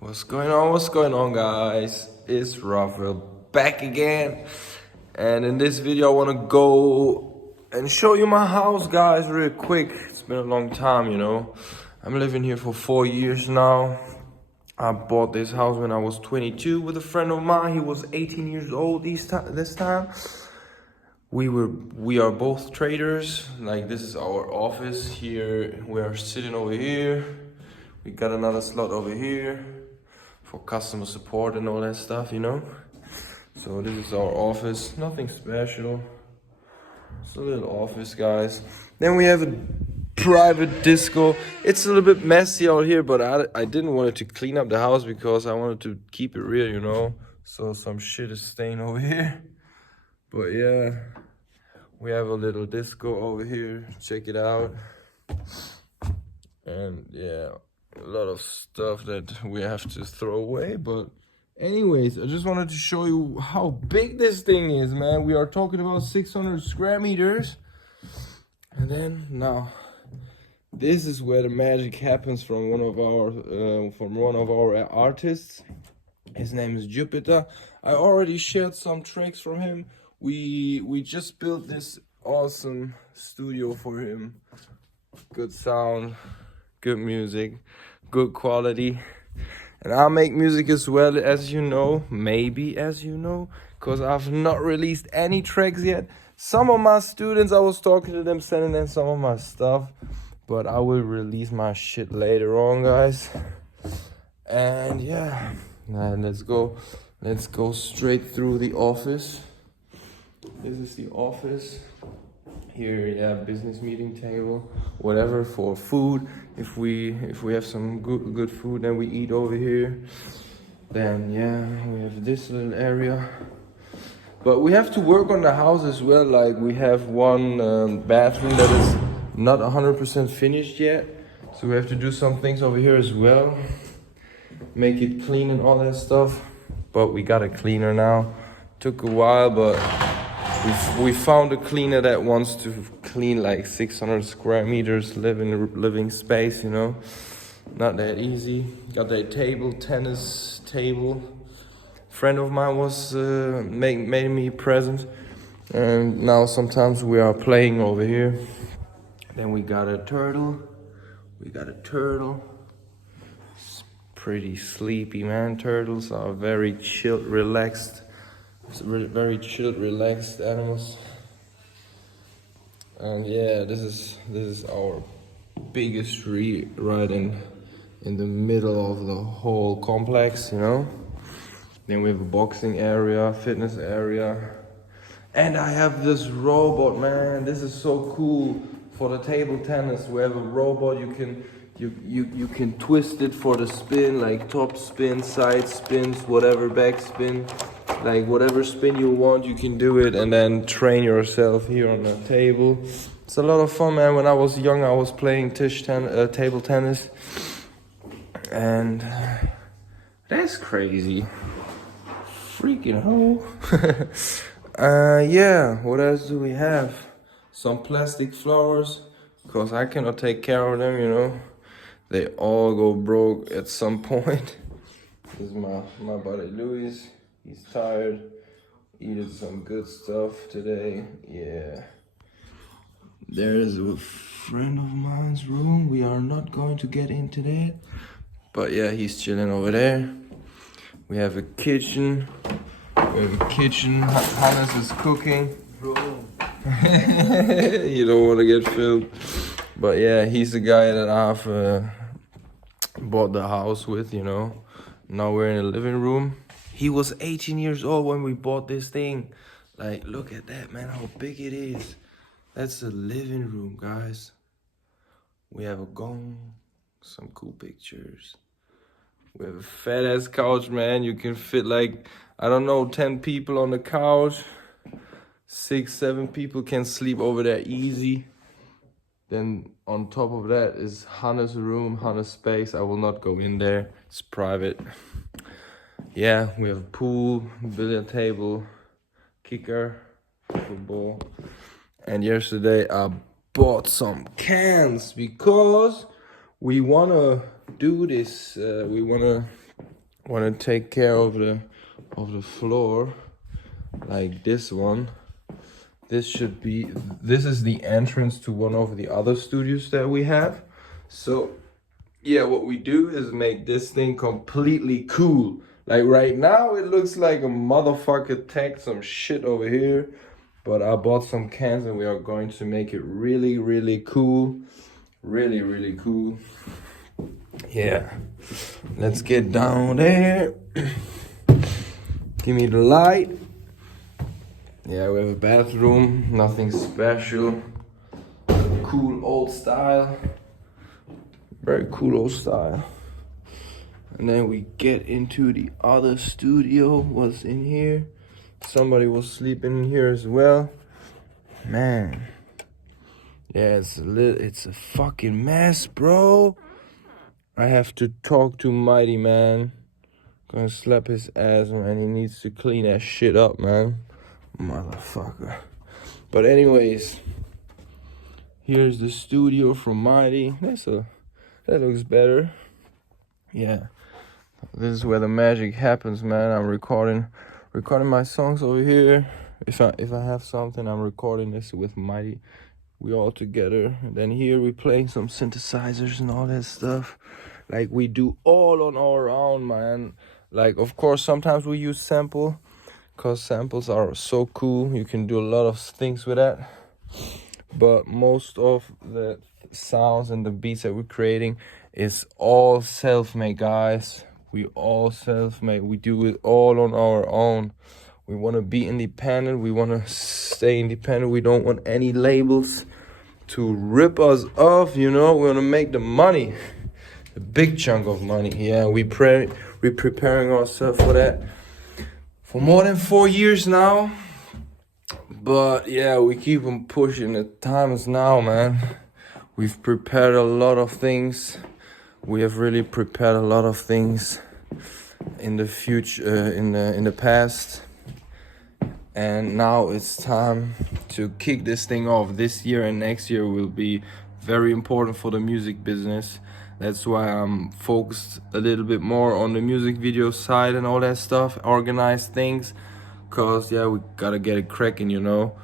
What's going on? What's going on, guys? It's Raphael back again. And in this video, I want to go and show you my house, guys, real quick. It's been a long time, you know. I'm living here for 4 years now. I bought this house when I was 22 with a friend of mine. He was 18 years old this time. We are both traders. Like, this is our office here. We are sitting over here. We got another slot over here for customer support and all that stuff, you know. So this is our office, nothing special. It's a little office, guys. Then we have a private disco. It's a little bit messy out here, but I didn't want to clean up the house because I wanted to keep it real, you know. So some shit is staying over here. But yeah, we have a little disco over here. Check it out. And yeah, a lot of stuff that we have to throw away. But anyways, I just wanted to show you how big this thing is, man. We are talking about 600 square meters. And then now, this is where the magic happens from one of our artists. His name is Jupiter. I already shared some tracks from him. We just built this awesome studio for him. Good sound, good music, good quality. And I make music as well, as you know, because I've not released any tracks yet. Some of my students, I was talking to them, sending them some of my stuff, but I will release my shit later on, guys. And yeah, let's go straight through the office. This is the office. Here, yeah, business meeting table, whatever, for food. If we have some good food, then we eat over here. Then yeah, we have this little area. But we have to work on the house as well. Like, we have one bathroom that is not 100% finished yet, so we have to do some things over here as well. Make it clean and all that stuff. But we got a cleaner now. Took a while, but we found a cleaner that wants to clean like 600 square meters living space, you know. Not that easy. Got that tennis table. Friend of mine was made me a present, and now sometimes we are playing over here. Then we got a turtle. It's pretty sleepy, man. Turtles are very chilled, relaxed. Very chilled, relaxed animals. And yeah, this is our biggest tree right in the middle of the whole complex, you know. Then we have a boxing area, fitness area, and I have this robot, man. This is so cool for the table tennis. We have a robot. You can twist it for the spin, like top spin, side spins, whatever, back spin. Like, whatever spin you want, you can do it, and then train yourself here on the table. It's a lot of fun, man. When I was young, I was playing table tennis, and that's crazy. Freaking hell. Yeah, what else do we have? Some plastic flowers, because I cannot take care of them, you know. They all go broke at some point. This is my buddy Luis. He's tired, eating some good stuff today, yeah. There's a friend of mine's room. We are not going to get into that. But yeah, he's chilling over there. We have a kitchen. Hannes is cooking. Bro. You don't want to get filmed. But yeah, he's the guy that I've bought the house with, you know. Now we're in the living room. He was 18 years old when we bought this thing. Like, look at that, man, how big it is. That's the living room, guys. We have a gong, some cool pictures. We have a fat ass couch, man. You can fit like, I don't know, 10 people on the couch. 6, 7 people can sleep over there easy. Then on top of that is Hannes' room, Hannes' space. I will not go in there, it's private. Yeah, we have a pool, billiard table, kicker, football. And yesterday I bought some cans because we wanna do this. We wanna want to take care of the floor like this one. This is the entrance to one of the other studios that we have. So yeah, what we do is make this thing completely cool. Like right now it looks like a motherfucker tagged some shit over here, but I bought some cans and we are going to make it really, really cool. Really, really cool. Yeah, let's get down there. Give me the light. Yeah, we have a bathroom, nothing special. Cool old style. Very cool old style. And then we get into the other studio. What's in here? Somebody was sleeping in here as well. Man. Yeah, it's a fucking mess, bro. I have to talk to Mighty, man. Gonna slap his ass, man. He needs to clean that shit up, man. Motherfucker. But anyways, here's the studio from Mighty. That looks better. Yeah. This is where the magic happens, man. I'm recording my songs over here. If I have something, I'm recording this with Mighty. We all together. And then here we playing some synthesizers and all that stuff. Like we do all on our own, man. Like of course sometimes we use sample, cause samples are so cool. You can do a lot of things with that. But most of the sounds and the beats that we're creating is all self-made, guys. We all self-made. We do it all on our own. We want to be independent. We want to stay independent. We don't want any labels to rip us off, you know. We want to make the money, a big chunk of money. Yeah, we're preparing ourselves for that for more than 4 years now. But yeah, we keep on pushing. The time is now, man. We've prepared a lot of things. We have really prepared a lot of things in the future, in the past. And now it's time to kick this thing off. This year and next year will be very important for the music business. That's why I'm focused a little bit more on the music video side and all that stuff, organize things. Cause yeah, we gotta get it cracking, you know.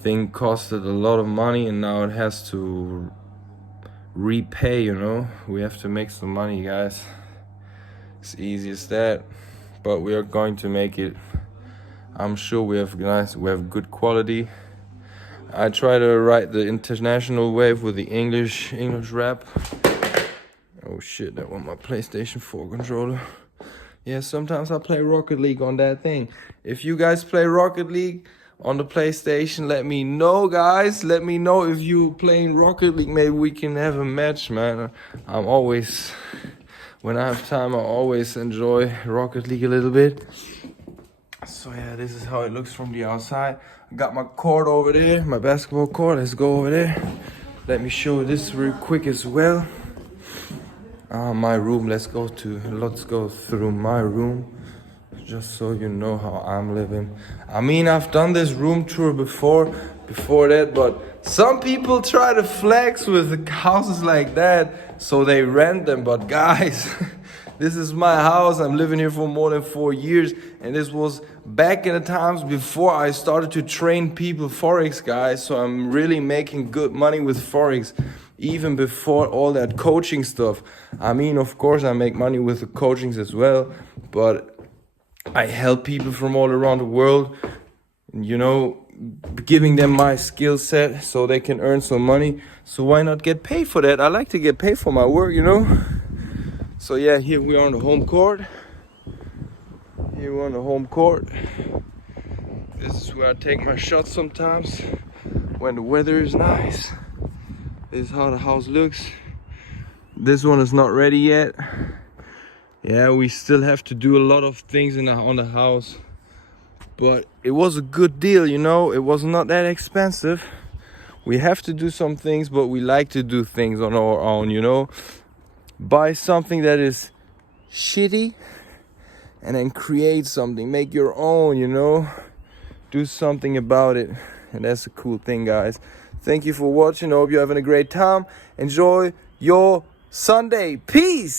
Thing costed a lot of money and now it has to repay, you know. We have to make some money, guys. It's easy as that. But we are going to make it. I'm sure we have good quality. I try to ride the international wave with the English rap. Oh shit, that was my PlayStation 4 controller. Yeah, sometimes I play Rocket League on that thing. If you guys play Rocket League on the PlayStation, let me know, guys. Let me know if you playing Rocket League. Maybe we can have a match, man. When I have time, I always enjoy Rocket League a little bit. So yeah, this is how it looks from the outside. I got my court over there, my basketball court. Let's go over there. Let me show you this real quick as well. My room. Let's go through my room, just so you know how I'm living. I mean, I've done this room tour before that, but some people try to flex with houses like that, so they rent them. But guys, this is my house. I'm living here for more than 4 years, and this was back in the times before I started to train people Forex, guys. So I'm really making good money with Forex, even before all that coaching stuff. I mean, of course, I make money with the coachings as well, but I help people from all around the world, you know, giving them my skill set so they can earn some money. So why not get paid for that? I like to get paid for my work, you know. So yeah, here we are on the home court. This is where I take my shots sometimes when the weather is nice. This is how the house looks. This one is not ready yet. Yeah, we still have to do a lot of things on the house. But it was a good deal, you know. It was not that expensive. We have to do some things, but we like to do things on our own, you know. Buy something that is shitty and then create something. Make your own, you know. Do something about it. And that's a cool thing, guys. Thank you for watching. I hope you're having a great time. Enjoy your Sunday. Peace.